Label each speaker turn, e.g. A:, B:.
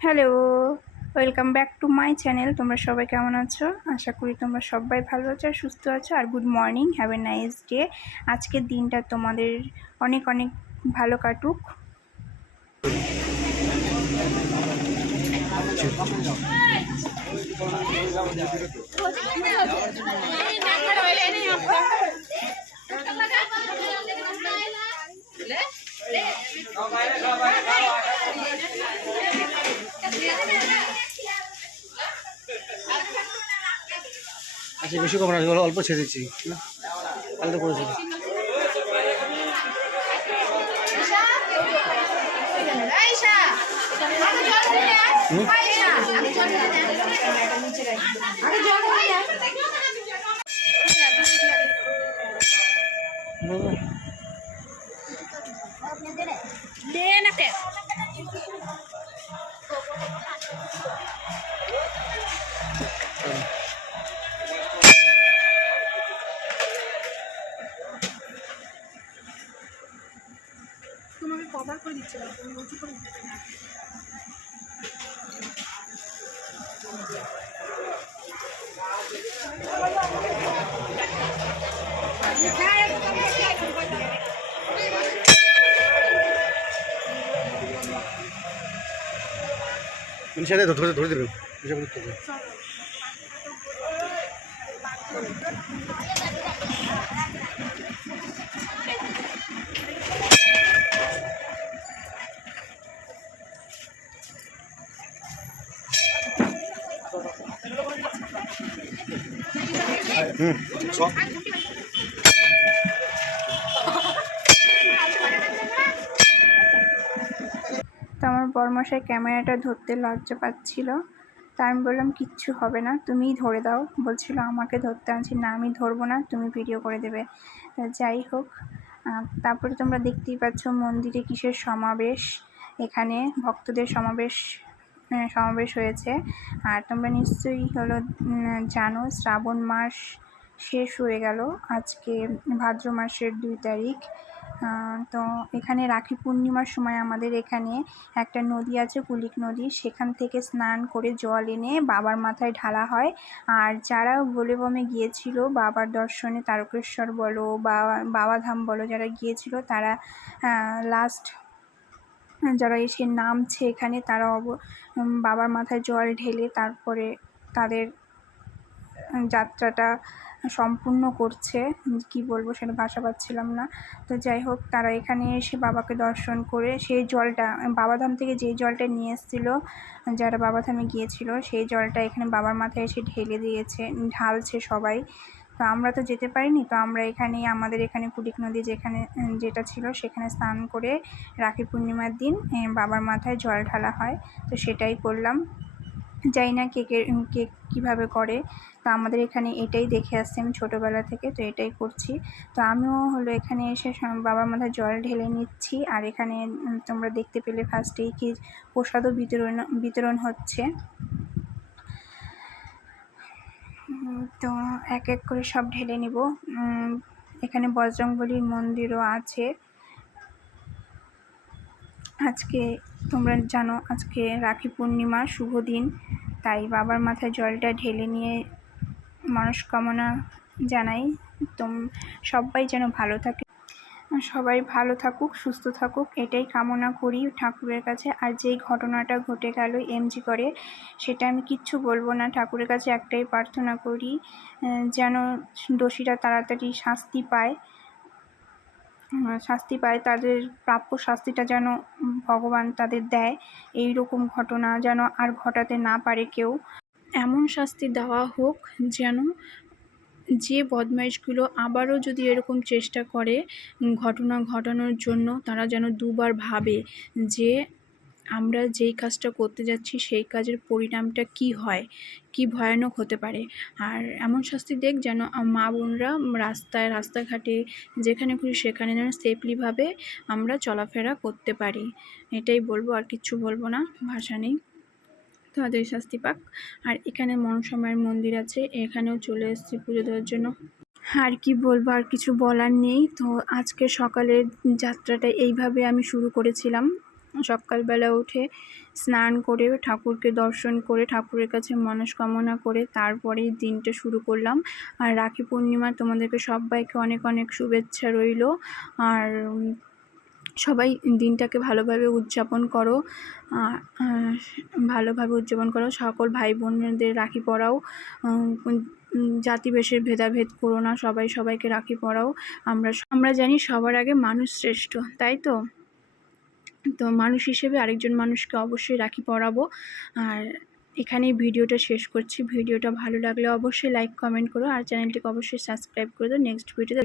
A: Hello welcome back to my channel তোমরা সবাই কেমন আছো? আশা করি তোমরা সবাই ভালো আছো আর সুস্থ আছো। আর good morning have a nice day আজকের দিনটা তোমাদের অনেক অনেক ভালো কাটুক।
B: আচ্ছা বেশি কম না অল্প ছেড়েছি না আলাদা করেছি হুম? সাথে ধরে ধরে দেবেন বেশি
A: তো আমার বরমশাই ক্যামেরাটা ধরতে লজ্জা পাচ্ছিল। তা আমি বললাম, কিচ্ছু হবে না, তুমিই ধরে দাও। বলছিল, আমাকে ধরতে। আনছি না, আমি ধরবো না, তুমি ভিডিও করে দেবে। যাই হোক তারপরে তোমরা দেখতেই পাচ্ছ মন্দিরে কিসের সমাবেশ। এখানে ভক্তদের সমাবেশ সমাবেশ হয়েছে। আর তোমরা নিশ্চয়ই হলো জানো শ্রাবণ মাস শেষ হয়ে গেল। আজকে ভাদ্র মাসের দুই তারিখ। তো এখানে রাখি পূর্ণিমার সময় আমাদের এখানে একটা নদী আছে কুলিক নদী। সেখান থেকে স্নান করে জল এনে বাবার মাথায় ঢালা হয়। আর যারা বলে বমে গিয়েছিল, বাবার দর্শনে তারকেশ্বর বলো বা বাবাধাম বলো যারা গিয়েছিল, তারা লাস্ট যারা এসে নামছে এখানে, তারা অব বাবার মাথায় জল ঢেলে তারপরে তাদের যাত্রাটা সম্পূর্ণ করছে। কি বলব, সেটা ভাষা পাচ্ছিলাম না। তো যাই হোক, তারা এখানে এসে বাবাকে দর্শন করে, সেই জলটা বাবাধাম থেকে যেই জলটা নিয়ে এসেছিল, যারা বাবাধামে গিয়েছিল, সেই জলটা এখানে বাবার মাথায় এসে ঢেলে দিয়েছে, ঢালছে সবাই। তো আমরা তো যেতে পারিনি, তো আমরা এখানেই আমাদের এখানে কুলিক নদী যেখানে যেটা ছিল সেখানে স্নান করে রাখি পূর্ণিমার দিন বাবার মাথায় জল ঢালা হয়, তো সেটাই করলাম। জানি না কেকের কে কে কীভাবে করে, তো আমাদের এখানে এটাই দেখে আসছি আমি ছোটোবেলা থেকে, তো এটাই করছি। তো আমিও হলো এখানে এসে বাবার মাথায় জল ঢেলে নিচ্ছি, আর এখানে তোমরা দেখতে পেলে ফার্স্টেই কি প্রসাদও বিতরণ বিতরণ হচ্ছে। তো এক এক করে সব ঢেলে নিব। এখানে বজরংবলীর মন্দিরও আছে। আজকে তোমরা জানো, আজকে রাখি পূর্ণিমা, শুভ দিন। তাই বাবার মাথায় জলটা ঢেলে নিয়ে মনস্কামনা জানাই। তোম, সবাই যেন ভালো থাকে। সবাই ভালো থাকুক, সুস্থ থাকুক, এটাই কামনা করি ঠাকুরের কাছে। আর যেই ঘটনাটা ঘটে গেল এমজি করে, সেটা আমি কিচ্ছু বলব না। ঠাকুরের কাছে একটাই প্রার্থনা করি যেন দোষীরা তাড়াতাড়ি শাস্তি পায়। শাস্তি পায়, তাদের প্রাপ্য শাস্তিটা যেন ভগবান তাদের দেয়। এই রকম ঘটনা যেন আর ঘটাতে না পারে কেউ। এমন শাস্তি দেওয়া হোক যেন যে বদমাইশগুলো আবারও যদি এরকম চেষ্টা করে ঘটনা ঘটানোর জন্য তারা যেন দুবার ভাবে যে আমরা যেই কাজটা করতে যাচ্ছি সেই কাজের পরিণামটা কি হয়, কি ভয়ানক হতে পারে। আর এমন শাস্তি দেখ যেন মা বোনরা রাস্তায়, রাস্তাঘাটে, যেখানে খুশি সেখানে যেন সেফলিভাবে আমরা চলাফেরা করতে পারি। এটাই বলব, আর কিচ্ছু বলব না, ভাষা নেই। তাদের শাস্তি পাক। আর এখানে মনসামায়ের মন্দির আছে, এখানেও চলে এসেছি পুজো দেওয়ার জন্য। আর কি বলব, আর কিছু বলার নেই। তো আজকে সকালের যাত্রাটা এইভাবে আমি শুরু করেছিলাম। সকালবেলা উঠে স্নান করে, ঠাকুরকে দর্শন করে, ঠাকুরের কাছে মনস্কামনা করে তারপরেই দিনটা শুরু করলাম। আর রাখি পূর্ণিমা তোমাদেরকে সবাইকে অনেক অনেক শুভেচ্ছা রইল। আর সবাই দিনটাকে ভালোভাবে উদযাপন করো ভালোভাবে উদযাপন করো। সকল ভাই বোনদের রাখি পরাও জাতিবেশের ভেদাভেদ করো না, সবাই সবাইকে রাখি পরাও। আমরা আমরা জানি সবার আগে মানুষ শ্রেষ্ঠ, তাই তো? তো মানুষ হিসেবে আরেকজন মানুষকে অবশ্যই রাখি পরাবো। আর এখানেই ভিডিওটা শেষ করছি। ভিডিওটা ভালো লাগলে অবশ্যই লাইক কমেন্ট করো। আর চ্যানেলটিকে অবশ্যই সাবস্ক্রাইব করে দাও। নেক্সট ভিডিওতে